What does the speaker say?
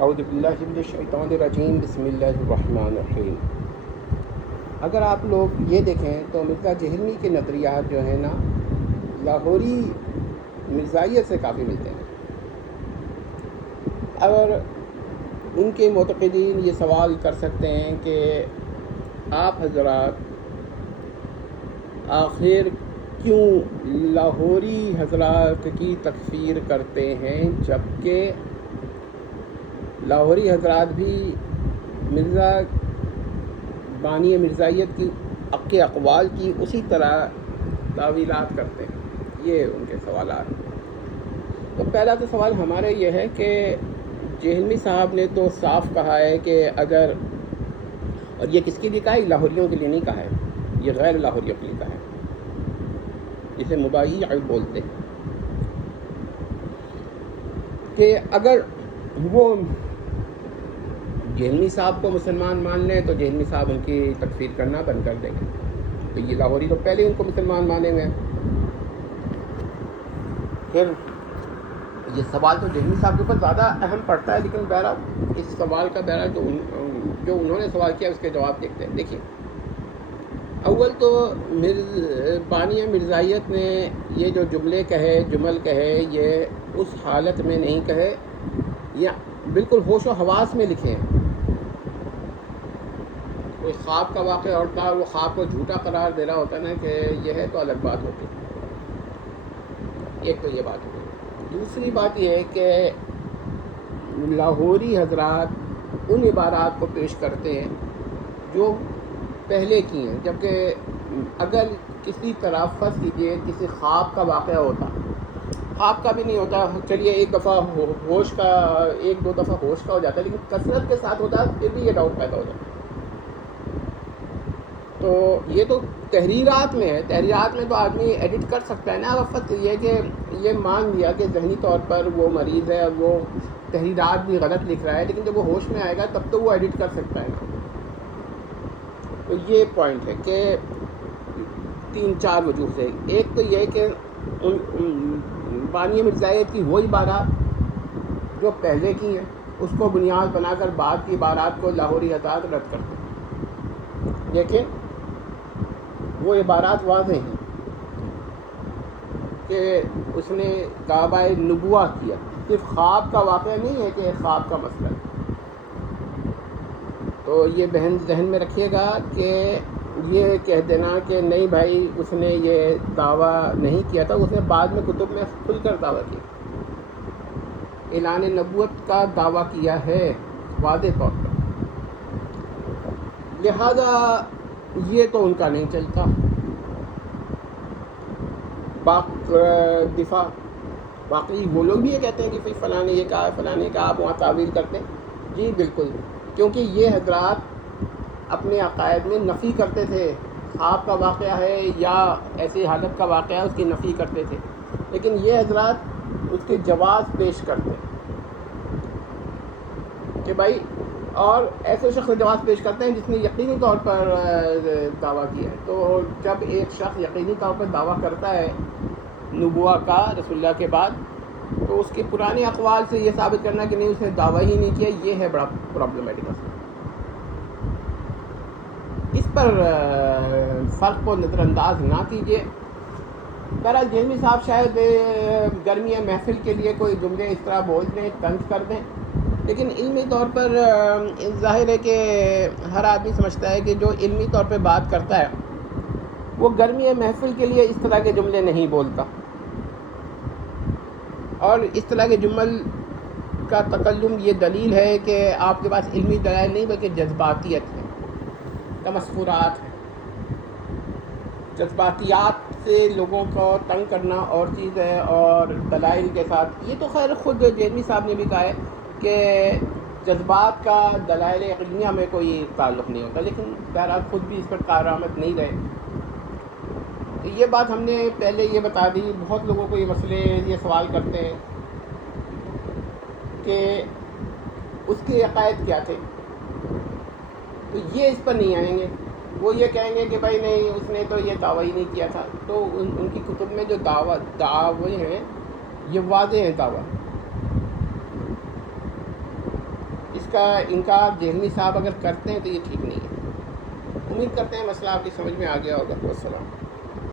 اعوذ باللہ من الشیطان الرجیم، بسم اللہ الرحمن الرحیم۔ اگر آپ لوگ یہ دیکھیں تو مرزا جہلمی کے نظریات جو ہیں نا، لاہوری مرزائیت سے کافی ملتے ہیں۔ اور ان کے معتقدین یہ سوال کر سکتے ہیں کہ آپ حضرات آخر کیوں لاہوری حضرات کی تکفیر کرتے ہیں، جبکہ لاہوری حضرات بھی مرزا بانی مرزائیت کے اقوال کی اسی طرح تعویلات کرتے ہیں۔ یہ ان کے سوالات ہیں۔ تو پہلا تو سوال ہمارے یہ ہے کہ جہلمی صاحب نے تو صاف کہا ہے کہ اگر، اور یہ کس کے لیے کہا ہے، لاہوریوں کے لیے نہیں کہا ہے، یہ غیر لاہوریوں کے لیے کہا ہے، جسے مبایع بولتے ہیں، کہ اگر وہ جہلمی صاحب کو مسلمان مان لیں تو جہلمی صاحب ان کی تکفیر کرنا بند کر دیں گے۔ تو یہ لاہوری تو پہلے ان کو مسلمان مانے ہوئے ہیں۔ پھر یہ سوال تو جہلمی صاحب کے اوپر زیادہ اہم پڑتا ہے، لیکن بہرحال اس سوال کا بہرحال جو انہوں نے سوال کیا اس کے جواب دیکھتے ہیں۔ دیکھیے، اول تو بانی مرزائیت نے یہ جو جمل کہے یہ اس حالت میں نہیں کہے، یا بالکل ہوش و حواس میں لکھے ہیں۔ کوئی خواب کا واقعہ ہوتا ہے، وہ خواب کو جھوٹا قرار دے رہا ہوتا ہے نا کہ یہ ہے، تو الگ بات ہوتی ہے۔ ایک تو یہ بات ہوتی ہے۔ دوسری بات یہ ہے کہ لاہوری حضرات ان عبارات کو پیش کرتے ہیں جو پہلے کی ہیں، جبکہ اگر کسی طرح فرض کیجیے کسی خواب کا واقعہ ہوتا، خواب کا بھی نہیں ہوتا، چلیے ایک دفعہ ہوش کا، ایک دو دفعہ ہوش کا ہو جاتا ہے، لیکن کثرت کے ساتھ ہوتا ہے، پھر بھی یہ ڈاؤٹ پیدا ہو جاتا ہے۔ تو یہ تو تحریرات میں ہے، تحریرات میں تو آدمی ایڈٹ کر سکتا ہے نا، وقت یہ کہ یہ مان لیا کہ ذہنی طور پر وہ مریض ہے، وہ تحریرات بھی غلط لکھ رہا ہے، لیکن جب وہ ہوش میں آئے گا تب تو وہ ایڈٹ کر سکتا ہے نا۔ تو یہ پوائنٹ ہے کہ تین چار وجوہ سے، ایک تو یہ کہ بانی مرزائیت کی وہ عبارات جو پہلے کی ہیں اس کو بنیاد بنا کر بعد کی عبارات کو لاہوری حضرات رد کرتے ہیں، لیکن وہ عبارات واضح ہیں کہ اس نے دعویٰ نبوہ کیا، صرف خواب کا واقعہ نہیں ہے کہ ایک خواب کا مسئلہ ہے۔ تو یہ بہن ذہن میں رکھیے گا کہ یہ کہہ دینا کہ نہیں بھائی اس نے یہ دعویٰ نہیں کیا تھا، اس نے بعد میں کتب میں کھل کر دعویٰ کیا، اعلان نبوت کا دعویٰ کیا ہے واضح طور پر، لہذا یہ تو ان کا نہیں چلتا۔ دفاع باقی وہ لوگ بھی یہ کہتے ہیں کہ فلاں نے یہ کہا، فلاں نے کہا، آپ وہاں تعویل کرتے ہیں۔ جی بالکل، کیونکہ یہ حضرات اپنے عقائد میں نفی کرتے تھے، خواب کا واقعہ ہے یا ایسی حالت کا واقعہ ہے اس کی نفی کرتے تھے، لیکن یہ حضرات اس کے جواز پیش کرتے ہیں کہ بھائی، اور ایسے شخص جواز پیش کرتے ہیں جس نے یقینی طور پر دعویٰ کیا ہے۔ تو جب ایک شخص یقینی طور پر دعویٰ کرتا ہے نبوہ کا رسول اللہ کے بعد، تو اس کے پرانے اقوال سے یہ ثابت کرنا کہ نہیں اس نے دعویٰ ہی نہیں کیا، یہ ہے بڑا پرابلمٹک۔ اس پر فرق کو نظر انداز نہ کیجیے۔ بہرحال جہلمی صاحب شاید گرمی محفل کے لیے کوئی جملے اس طرح بول دیں، طنز کر دیں، لیکن علمی طور پر ظاہر ہے کہ ہر آدمی سمجھتا ہے کہ جو علمی طور پہ بات کرتا ہے وہ گرمی محفل کے لیے اس طرح کے جملے نہیں بولتا، اور اس طرح کے جمل کا تکلم یہ دلیل ہے کہ آپ کے پاس علمی دلائل نہیں بلکہ جذباتیت ہے، تمسخرات ہے۔ جذباتیات سے لوگوں کو تنگ کرنا اور چیز ہے، اور دلائل کے ساتھ، یہ تو خیر خود جہلمی صاحب نے بھی کہا ہے کہ جذبات کا دلائل علمیہ میں کوئی تعلق نہیں ہوتا، لیکن بہرحال خود بھی اس پر کارآمد نہیں رہے۔ تو یہ بات ہم نے پہلے یہ بتا دی۔ بہت لوگوں کو یہ سوال کرتے ہیں کہ اس کے عقائد کیا تھے، تو یہ اس پر نہیں آئیں گے، وہ یہ کہیں گے کہ بھائی نہیں اس نے تو یہ دعویٰ ہی نہیں کیا تھا۔ تو ان کی کتب میں جو دعوے ہیں یہ واضح ہیں دعویٰ، اس کا انکار جہلمی صاحب اگر کرتے ہیں تو یہ ٹھیک نہیں ہے۔ امید کرتے ہیں مسئلہ آپ کی سمجھ میں آ گیا ہوگا۔ والسلام۔